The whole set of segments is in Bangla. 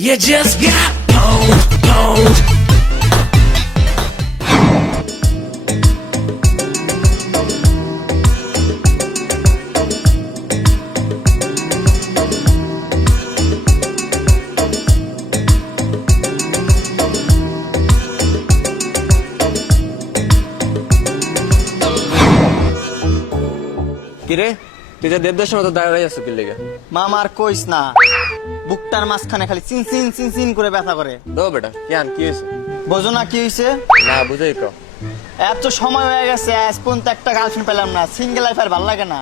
You just got pwned. কিরে তুই যে দেবদাসের মতো দাঁড়াই আছো কি লেগে? মামার কইস না, বুকটার মাঝখানে খালি চিন চিন চিন চিন করে ব্যথা করে। দো বেটা কেন কি হয়েছে? বোঝো না কি হইছে? না বুঝাই কও। এত সময় হয়ে গেছে আজ পর্যন্ত একটা গার্লফ্রেন্ড পেলাম না, সিঙ্গেল লাইফ আর ভালো লাগে না।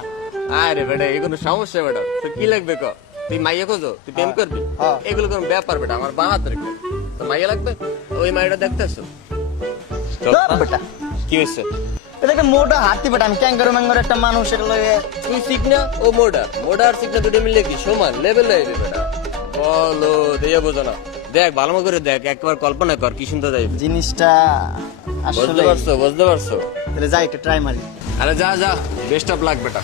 আরে বেটা এই কোনো সমস্যা বেটা, তো কি লাগবে ক? তুই মাইয়া খোঁজো, তুই প্রেম করবি, হ্যাঁ। এগুলো কোনো ব্যাপার বেটা, আমার বাহাত রেখে তো মাইয়া লাগবে। ওই মাইয়াটা দেখতেছো বেটা কি হয়েছে? এটা একটা মোটা হাতি বেটা, আমি ক্যাঙ্গারু ম্যাঙ্গারু একটা মানুষ, এটা লাগে তুই সিগনা ও মোডা, মোডা আর সিগনা দুটো মিলে কি সমান লেভেল হয়ে যাবে বেটা? বলো দিয়ে বোঝো না, দেখ ভালো করে দেখ, একবার কল্পনা কর কি সুন্দর যাই। জিনিসটা বুঝতে আসলে পারছো বুঝতে পারছো? তাহলে যাই একটা ট্রাই মারি। আরে যা যা, বেস্ট অফ লাক বেটা।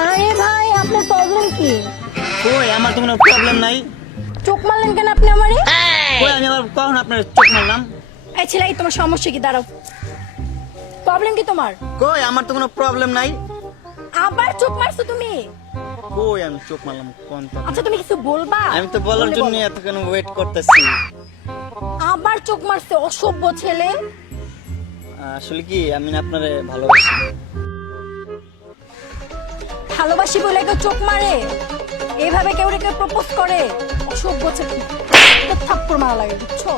আরে ভাই আপনার প্রবলেম কি? কই আমার তো কোনো প্রবলেম নাই। চোখ মারলেন কেন আপনি আমারে? কই আমি আবার কখন আপনার চোখ মারলাম? এই ছেলে, এই তোমার সমস্যা কি? দাঁড়াও, প্রবলেম কি তোমার? কই আমার তো কোনো প্রবলেম নাই। আবার চোখ মারছো তুমি? কই আমি চোখ মারলাম কোন তো? আচ্ছা তুমি কিছু বলবা? আমি তো বলার বললে জন্য বলো। এতক্ষণ ওয়েট করতেছি। আবার চোখ মারছে, অসভ্য ছেলে। আসলে কি আমি না আপনারে ভালোবাসি। ভালোবাসি বলে কেউ চোখ মারে? এইভাবে কেউ কেউ প্রপোজ করে? অসভ্য ছেলে, তো থাপ্পড় মারা লাগে, বুঝছো?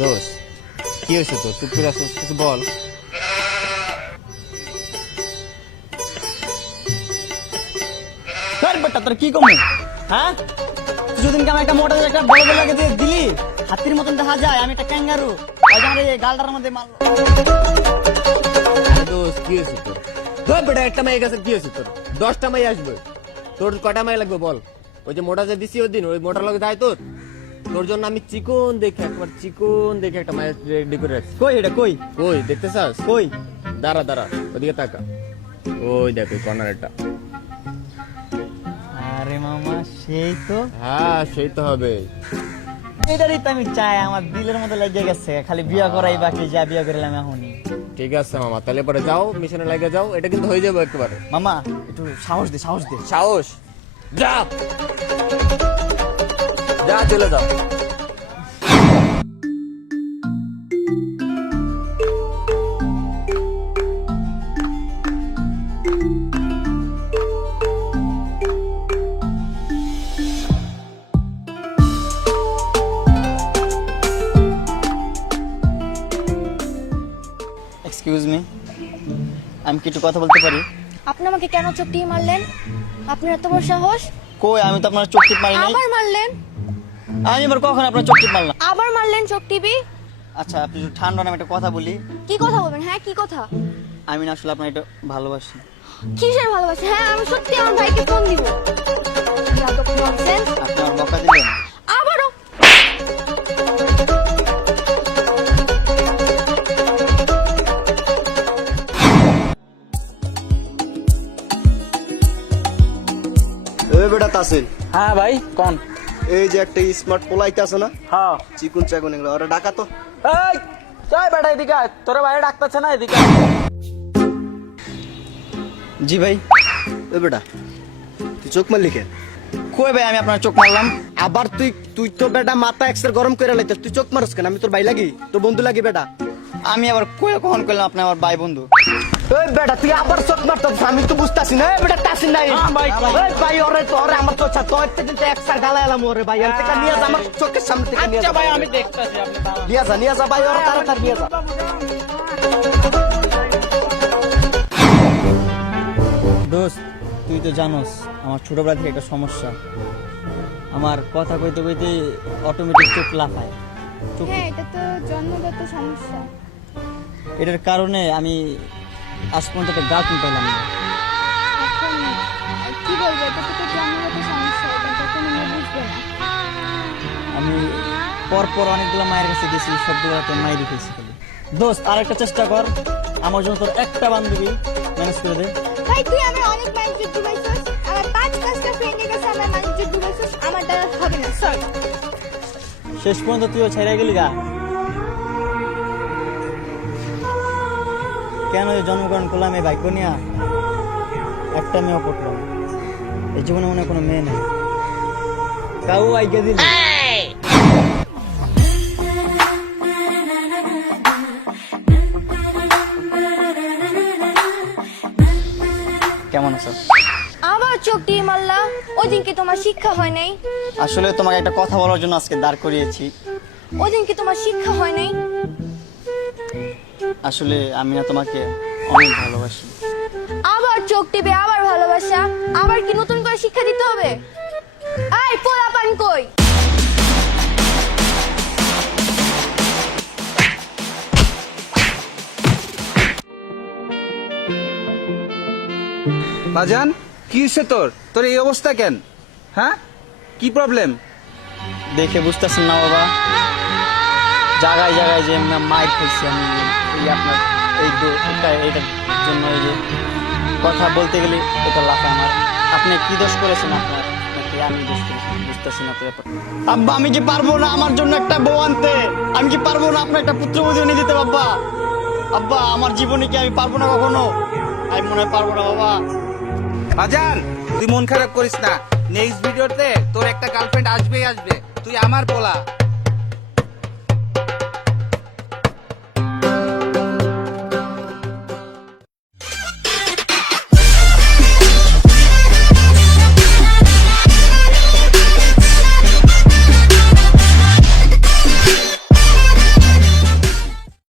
দোষ কি হয়েছে তোর? চুপ করে আসছিস, কিছু বল। তোর বেটা তোর কি কমে? হ্যাঁ তুই যেদিনকে আমার একটা মোটা একটা বড় বড় লাগে দিয়ে দিলি, হাতির মতন দেখা যায়, আমি একটা ক্যাঙ্গারু, আজ আমার এই গালটার মধ্যে মারলো। আরে দোষ কি হয়েছে তোর? ধর বেটা একটা মাই গেছে, কি হয়েছে তোর? 10টা মাই আসবে, তোর কটা মাই লাগবে বল? ওই যে মোটা যে দিছি ওই দিন, ওই মোটার লগে যায় তোর? তোর জন্য আমি চিকন দেখে একবার চিকন দেখে একটা মাই রেডি করে রাখছি। কই এটা কই? কই দেখতে চাস? কই? দাঁড়া দাঁড়া, ওদিকে তাকা, ওই দেখ ওই কর্নারটা। আরে মামা সেই তো, হ্যাঁ সেই তো হবে। এটারই তো আমি চাই, আমার দিলের মধ্যে লেগে গেছে, খালি বিয়া করাই বাকি, যা বিয়া করলাম এখনই। ঠিক আছে মামা, তাহলে পরে যাও মিশনে লাগে যাও, এটা কিন্তু হয়ে যাবে একেবারে। মামা একটু সাহস দে, সাহস দে। সাহস, যা যা চলে যাও। এক্সকিউজ মি, আমি কি একটু কথা বলতে পারি? আপনি আমাকে কেন চোখ দিয়ে মারলেন? আপনার এত বড় সাহস? কই আমি তো আপনার চোখ টিপ মারি নাই। আবার মারলেন? আমি এবার কখন আপনার চোখ টিপ মারলাম? আবার মারলেন চোখ টিপি? আচ্ছা আপনি একটু ঠান্ডা, আমি একটা কথা বলি। কি কথা বলবেন? হ্যাঁ কি কথা? আমি না আসলে আপনার এটা ভালোবাসি। কিসের ভালোবাসা? হ্যাঁ আমি সত্যি আমার ভাইকে ফোন দিব। যাদব ননসেন্স। আপনি আমার বকা দিলেন। আবারও? এ বেটা তাসিল, হ্যাঁ ভাই কোন? এই যে একটা স্মার্ট পোলাইতে আছে না, হ্যাঁ চিকুন চাকুন এগুলো ওরা ডাকা তো। এই যাই বেটা এদিকে আয়, তোরা বাইরে ডাকতেছে না, এদিকে জি ভাই। এ বেটা তুই চোখ মারলি কেন? কই ভাই আমি আপনার চোখ মারলাম? আবার তুই তুই তো বেটা মাথা এক্সের গরম করে লাইতে, তুই চোখ মারস কেন? আমি তোর ভাই লাগি, তোর বন্ধু লাগি বেটা? আমি আবার কই কখন করলাম আপনি আমার ভাই বন্ধু? এই বেটা তুই আবার চোখ মারতাস, আমি তো বুঝতাছি না। এই বেটা তাসিল নাই ভাই, এই ভাই, ওরে তো ওরে আমার চোখ তোর থেকে এক্সার গালাইলাম ওরে ভাই, এর থেকে নিয়ে যা আমার চোখের সামনে থেকে নিয়ে যা ভাই, আমি দেখতাছি আপনি নিয়ে যা ভাই, ওরে তাড়াতাড়ি নিয়ে যা। দোস্ত তুই তো জানোস আমার ছোটবেলা থেকে একটা সমস্যা, আমার কথা কইতে কইতে অটোমেটিক চোখ লাফায়। চোখ হ্যাঁ এটা তো জন্মগত সমস্যা। এটার কারণে আমি আজ পর্যন্ত একটা গার্লফ্রেন্ড পেলাম না। এখন কি বলবো, এটা তো তোর জন্মগত সমস্যা, এটা তো কোনো মেয়ে বুঝবে না। আমি পরপর অনেকগুলো মায়ের কাছে গেছি, সবগুলোতে মাই দেখেছি খালি। দোস্ত আর একটা চেষ্টা কর, আমার জন্য তোর একটা বান্ধবী ম্যানেজ করে দে। ভাই তুই আমার অনেক মাইন্ডসেট ডুবাইছিস, আমার 5-5টা ফ্রেন্ডের কাছে আমার মাইন্ডসেট ডুবাইছিস, আমার দ্বারা হবে না, সরি। শেষ পর্যন্ত তুইও ছেড়ে গেলি গা। কেন যে জন্মগ্রহণ করলাম এই ভাগ্য নিয়ে, একটা মেয়েও পড়লাম, এই জীবনে মনে হয় কোনো মেয়ে নেই। কাউ আইগে দিল। কেমন আছো? আবার চোখ দিয়ে মারলা, ওই দিনকে তোমার শিক্ষা হয় নাই? আসলে তোমাকে একটা কথা বলার জন্য আজকে দাঁড় করিয়েছি। ওই দিনকে তোমার শিক্ষা হয় নাই? আসলে আমি না তোমাকে অনেক ভালোবাসি। আবার চোখ টিপে আবার ভালোবাসা, আবার কি নতুন করে শিক্ষা দিতে হবে? এই পোলাপান কই? বাজান কি হয়েছে তোর? তোর এই অবস্থা কেন? হ্যাঁ, কি প্রবলেম? দেখে বুঝতেছেন না বাবা, জায়গায় জায়গায় যে মাইর খাইছি আমি, এই আপনার এইটার জন্য এই যে কথা বলতে গেলে এটা লাফা আমার। আপনি কি দোষ করেছেন আপনার, নাকি আমি দোষ করেছি বুঝতেছি না তো ব্যাপার। আব্বা আমি কি পারবো না আমার জন্য একটা বউ আনতে? আমি কি পারবো না আপনার একটা পুত্রবধূ এনে দিতে বাবা? আব্বা আমার জীবনে কি আমি পারবো না কখনো? আমি মনে হয় পারবো না বাবা। বাজান তুই মন খারাপ করিস না, নেক্সট ভিডিওতে তোর একটা গার্লফ্রেন্ড আসবেই আসবে, তুই আমার পোলা।